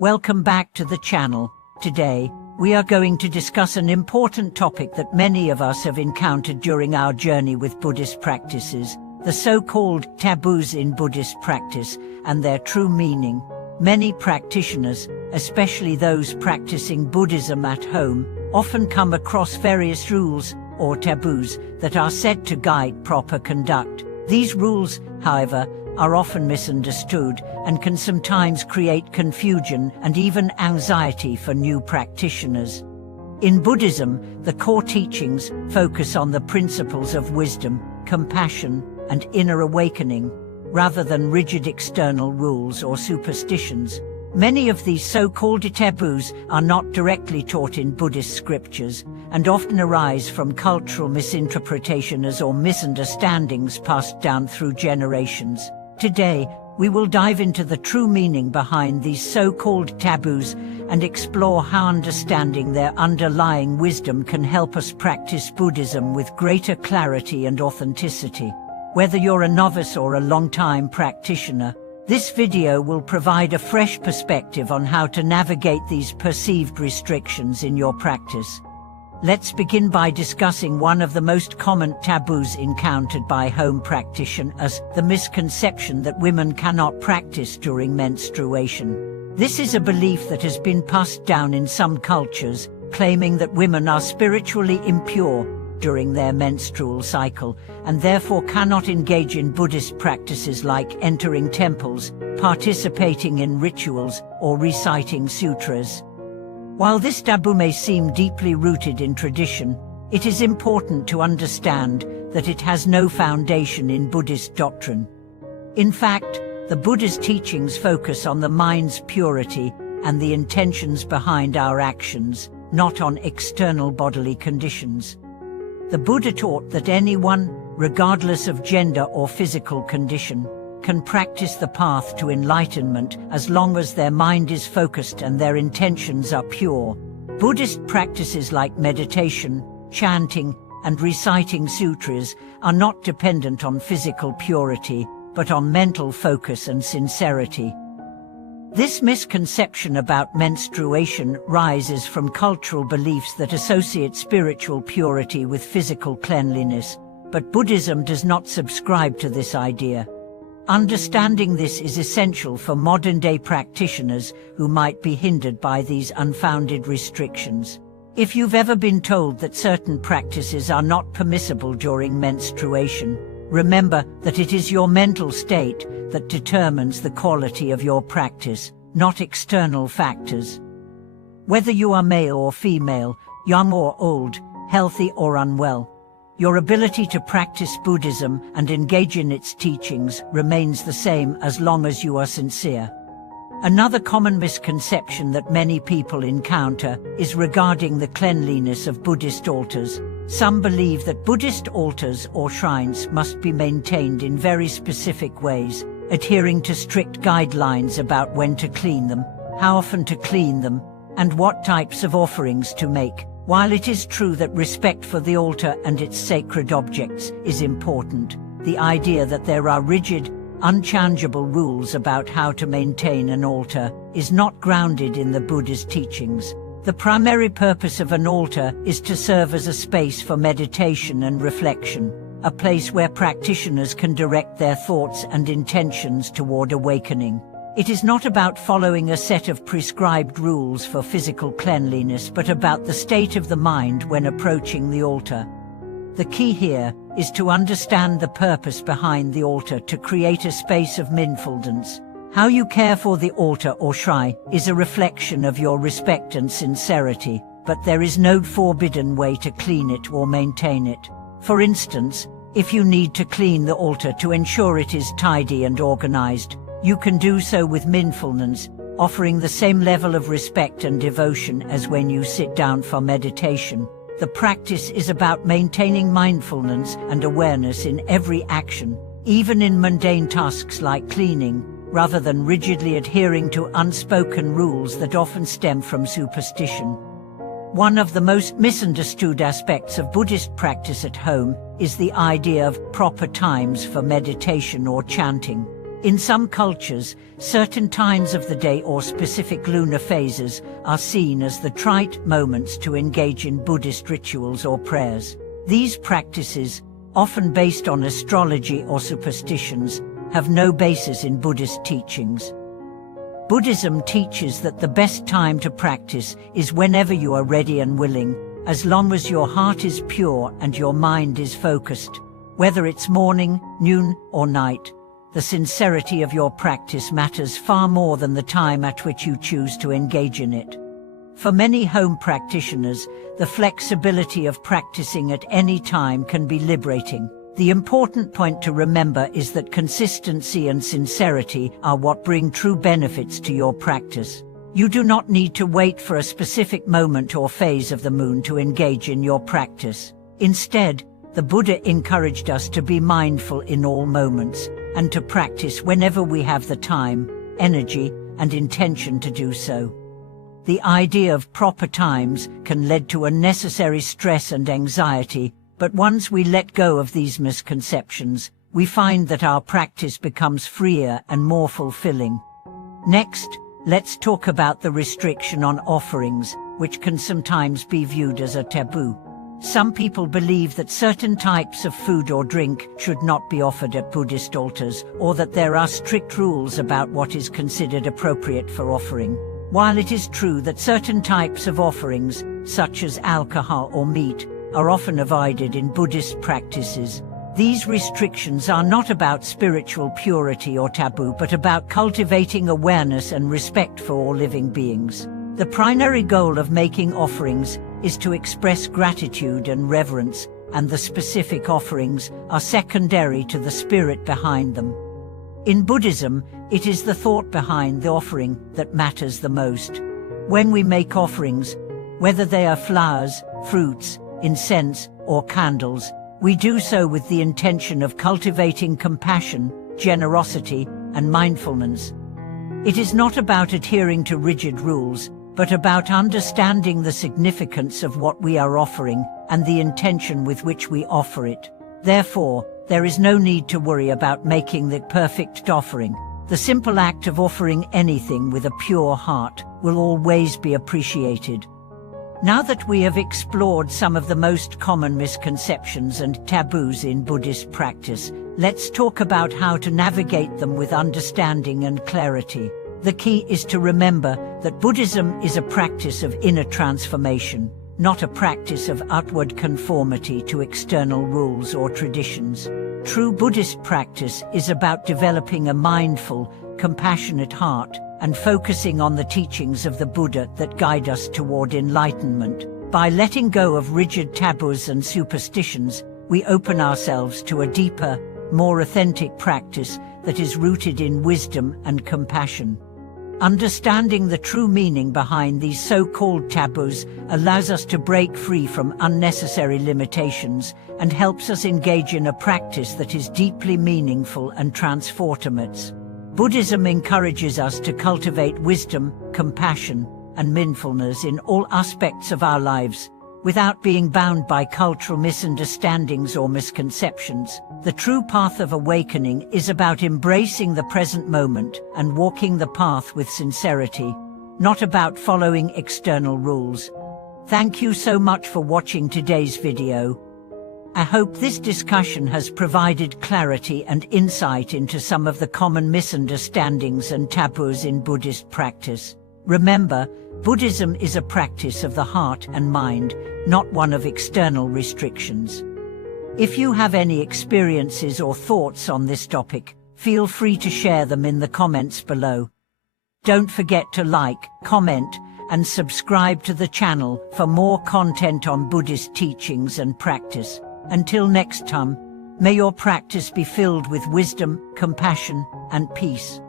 Welcome back to the channel. Today, we are going to discuss an important topic that many of us have encountered during our journey with Buddhist practices, the so-called taboos in Buddhist practice and their true meaning. Many practitioners, especially those practicing Buddhism at home, often come across various rules or taboos that are said to guide proper conduct. These rules, however, are often misunderstood and can sometimes create confusion and even anxiety for new practitioners. In Buddhism, the core teachings focus on the principles of wisdom, compassion, and inner awakening, rather than rigid external rules or superstitions. Many of these so-called taboos are not directly taught in Buddhist scriptures and often arise from cultural misinterpretations or misunderstandings passed down through generations. Today, we will dive into the true meaning behind these so-called taboos and explore how understanding their underlying wisdom can help us practice Buddhism with greater clarity and authenticity. Whether you're a novice or a long-time practitioner, this video will provide a fresh perspective on how to navigate these perceived restrictions in your practice. Let's begin by discussing one of the most common taboos encountered by home practitioners, the misconception that women cannot practice during menstruation. This is a belief that has been passed down in some cultures, claiming that women are spiritually impure during their menstrual cycle and therefore cannot engage in Buddhist practices like entering temples, participating in rituals, or reciting sutras. While this taboo may seem deeply rooted in tradition, it is important to understand that it has no foundation in Buddhist doctrine. In fact, the Buddha's teachings focus on the mind's purity and the intentions behind our actions, not on external bodily conditions. The Buddha taught that anyone, regardless of gender or physical condition, can practice the path to enlightenment as long as their mind is focused and their intentions are pure. Buddhist practices like meditation, chanting, and reciting sutras are not dependent on physical purity, but on mental focus and sincerity. This misconception about menstruation rises from cultural beliefs that associate spiritual purity with physical cleanliness, but Buddhism does not subscribe to this idea. Understanding this is essential for modern-day practitioners who might be hindered by these unfounded restrictions. If you've ever been told that certain practices are not permissible during menstruation, remember that it is your mental state that determines the quality of your practice, not external factors. Whether you are male or female, young or old, healthy or unwell, your ability to practice Buddhism and engage in its teachings remains the same as long as you are sincere. Another common misconception that many people encounter is regarding the cleanliness of Buddhist altars. Some believe that Buddhist altars or shrines must be maintained in very specific ways, adhering to strict guidelines about when to clean them, how often to clean them, and what types of offerings to make. While it is true that respect for the altar and its sacred objects is important, the idea that there are rigid, unchangeable rules about how to maintain an altar is not grounded in the Buddha's teachings. The primary purpose of an altar is to serve as a space for meditation and reflection, a place where practitioners can direct their thoughts and intentions toward awakening. It is not about following a set of prescribed rules for physical cleanliness, but about the state of the mind when approaching the altar. The key here is to understand the purpose behind the altar to create a space of mindfulness. How you care for the altar or shrine is a reflection of your respect and sincerity, but there is no forbidden way to clean it or maintain it. For instance, if you need to clean the altar to ensure it is tidy and organized, you can do so with mindfulness, offering the same level of respect and devotion as when you sit down for meditation. The practice is about maintaining mindfulness and awareness in every action, even in mundane tasks like cleaning, rather than rigidly adhering to unspoken rules that often stem from superstition. One of the most misunderstood aspects of Buddhist practice at home is the idea of proper times for meditation or chanting. In some cultures, certain times of the day or specific lunar phases are seen as the right moments to engage in Buddhist rituals or prayers. These practices, often based on astrology or superstitions, have no basis in Buddhist teachings. Buddhism teaches that the best time to practice is whenever you are ready and willing, as long as your heart is pure and your mind is focused. Whether it's morning, noon, or night, the sincerity of your practice matters far more than the time at which you choose to engage in it. For many home practitioners, the flexibility of practicing at any time can be liberating. The important point to remember is that consistency and sincerity are what bring true benefits to your practice. You do not need to wait for a specific moment or phase of the moon to engage in your practice. Instead, the Buddha encouraged us to be mindful in all moments, and to practice whenever we have the time, energy, and intention to do so. The idea of proper times can lead to unnecessary stress and anxiety, but once we let go of these misconceptions, we find that our practice becomes freer and more fulfilling. Next, let's talk about the restriction on offerings, which can sometimes be viewed as a taboo. Some people believe that certain types of food or drink should not be offered at Buddhist altars, or that there are strict rules about what is considered appropriate for offering. While it is true that certain types of offerings, such as alcohol or meat, are often avoided in Buddhist practices, these restrictions are not about spiritual purity or taboo, but about cultivating awareness and respect for all living beings. The primary goal of making offerings is to express gratitude and reverence, and the specific offerings are secondary to the spirit behind them. In Buddhism, it is the thought behind the offering that matters the most. When we make offerings, whether they are flowers, fruits, incense, or candles, we do so with the intention of cultivating compassion, generosity, and mindfulness. It is not about adhering to rigid rules, but about understanding the significance of what we are offering and the intention with which we offer it. Therefore, there is no need to worry about making the perfect offering. The simple act of offering anything with a pure heart will always be appreciated. Now that we have explored some of the most common misconceptions and taboos in Buddhist practice, let's talk about how to navigate them with understanding and clarity. The key is to remember that Buddhism is a practice of inner transformation, not a practice of outward conformity to external rules or traditions. True Buddhist practice is about developing a mindful, compassionate heart and focusing on the teachings of the Buddha that guide us toward enlightenment. By letting go of rigid taboos and superstitions, we open ourselves to a deeper, more authentic practice that is rooted in wisdom and compassion. Understanding the true meaning behind these so-called taboos allows us to break free from unnecessary limitations and helps us engage in a practice that is deeply meaningful and transformative. Buddhism encourages us to cultivate wisdom, compassion, and mindfulness in all aspects of our lives, without being bound by cultural misunderstandings or misconceptions. The true path of awakening is about embracing the present moment and walking the path with sincerity, not about following external rules. Thank you so much for watching today's video. I hope this discussion has provided clarity and insight into some of the common misunderstandings and taboos in Buddhist practice. Remember, Buddhism is a practice of the heart and mind, not one of external restrictions. If you have any experiences or thoughts on this topic, feel free to share them in the comments below. Don't forget to like, comment, and subscribe to the channel for more content on Buddhist teachings and practice. Until next time, may your practice be filled with wisdom, compassion, and peace.